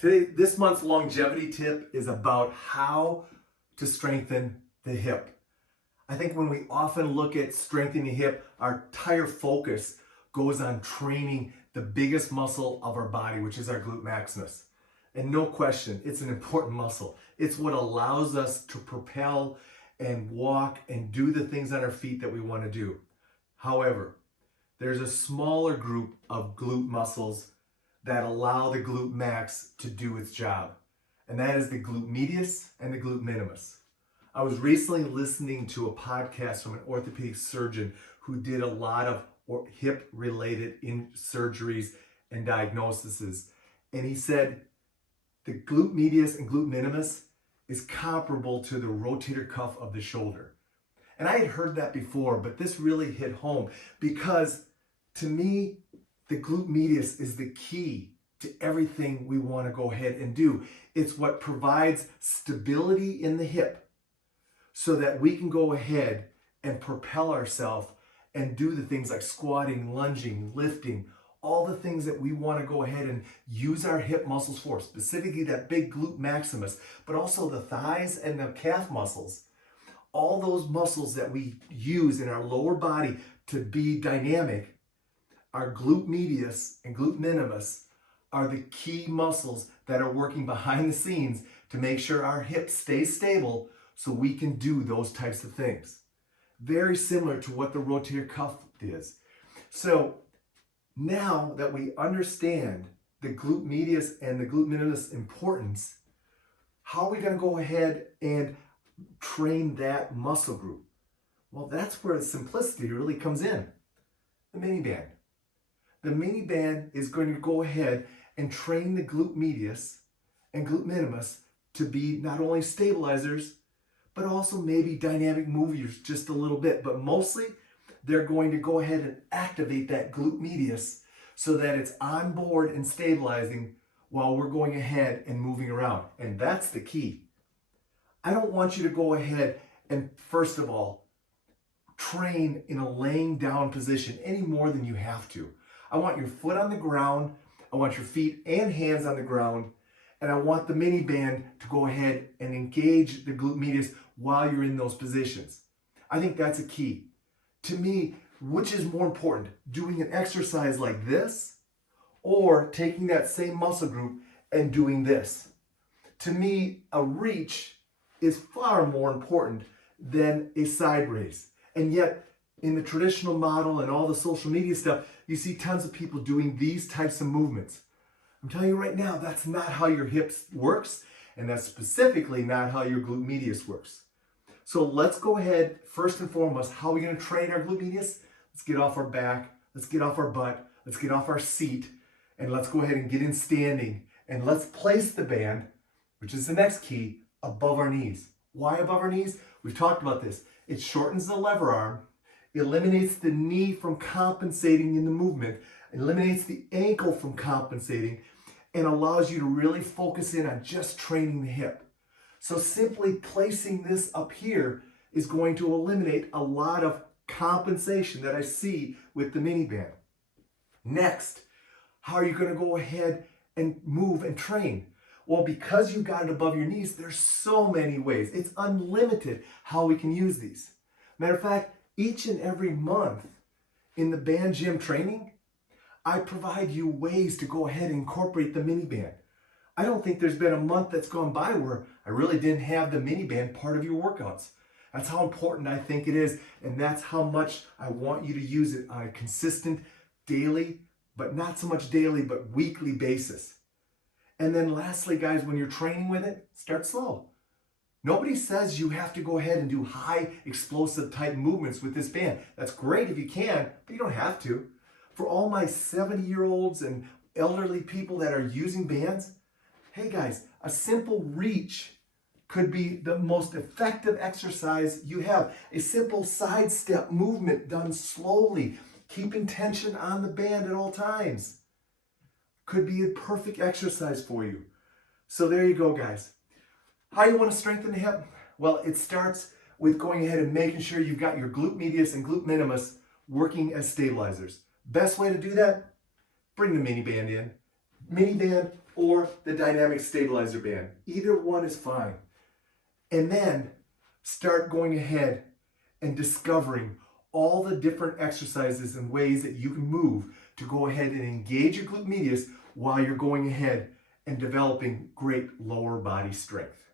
Today, this month's longevity tip is about how to strengthen the hip. I think when we often look at strengthening the hip, our entire focus goes on training the biggest muscle of our body, which is our glute maximus. And no question, it's an important muscle. It's what allows us to propel and walk and do the things on our feet that we want to do. However, there's a smaller group of glute muscles that allow the glute max to do its job. And that is the glute medius and the glute minimus. I was recently listening to a podcast from an orthopedic surgeon who did a lot of hip-related surgeries and diagnoses. And he said the glute medius and glute minimus is comparable to the rotator cuff of the shoulder. And I had heard that before, but this really hit home because to me, the glute medius is the key to everything we want to go ahead and do. It's what provides stability in the hip so that we can go ahead and propel ourselves and do the things like squatting, lunging, lifting, all the things that we want to go ahead and use our hip muscles for, specifically that big glute maximus, but also the thighs and the calf muscles. All those muscles that we use in our lower body to be dynamic, our glute medius and glute minimus are the key muscles that are working behind the scenes to make sure our hips stay stable so we can do those types of things. Very similar to what the rotator cuff is. So now that we understand the glute medius and the glute minimus importance, how are we going to go ahead and train that muscle group? Well, that's where the simplicity really comes in. The mini band. The mini band is going to go ahead and train the glute medius and glute minimus to be not only stabilizers, but also maybe dynamic movers just a little bit. But mostly, they're going to go ahead and activate that glute medius so that it's on board and stabilizing while we're going ahead and moving around. And that's the key. I don't want you to go ahead and, first of all, train in a laying down position any more than you have to. I want your foot on the ground, I want your feet and hands on the ground, and I want the mini band to go ahead and engage the glute medius while you're in those positions. I think that's a key. To me, which is more important, doing an exercise like this or taking that same muscle group and doing this? To me, a reach is far more important than a side raise. And yet, in the traditional model and all the social media stuff, you see tons of people doing these types of movements. I'm telling you right now, that's not how your hips works, and that's specifically not how your glute medius works. So let's go ahead, first and foremost, how are we going to train our glute medius? Let's get off our back, let's get off our butt, let's get off our seat, and let's go ahead and get in standing. And let's place the band, which is the next key, above our knees. Why above our knees? We've talked about this. It shortens the lever arm, eliminates the knee from compensating in the movement, eliminates the ankle from compensating, and allows you to really focus in on just training the hip. So simply placing this up here is going to eliminate a lot of compensation that I see with the mini band. Next, how are you going to go ahead and move and train? Well, because you got it above your knees, there's so many ways. It's unlimited how we can use these. Matter of fact, each and every month in the band gym training, I provide you ways to go ahead and incorporate the mini band. I don't think there's been a month that's gone by where I really didn't have the mini band part of your workouts. That's how important I think it is, and that's how much I want you to use it on a consistent daily, but not so much daily, but weekly basis. And then lastly, guys, when you're training with it, start slow. Nobody says you have to go ahead and do high explosive type movements with this band. That's great if you can, but you don't have to. For all my 70-year-olds and elderly people that are using bands, hey guys, a simple reach could be the most effective exercise you have. A simple side step movement done slowly, keeping tension on the band at all times, could be a perfect exercise for you. So there you go, guys. How you want to strengthen the hip? Well, it starts with going ahead and making sure you've got your glute medius and glute minimus working as stabilizers. Best way to do that? Bring the mini band in. Mini band or the dynamic stabilizer band. Either one is fine. And then start going ahead and discovering all the different exercises and ways that you can move to go ahead and engage your glute medius while you're going ahead and developing great lower body strength.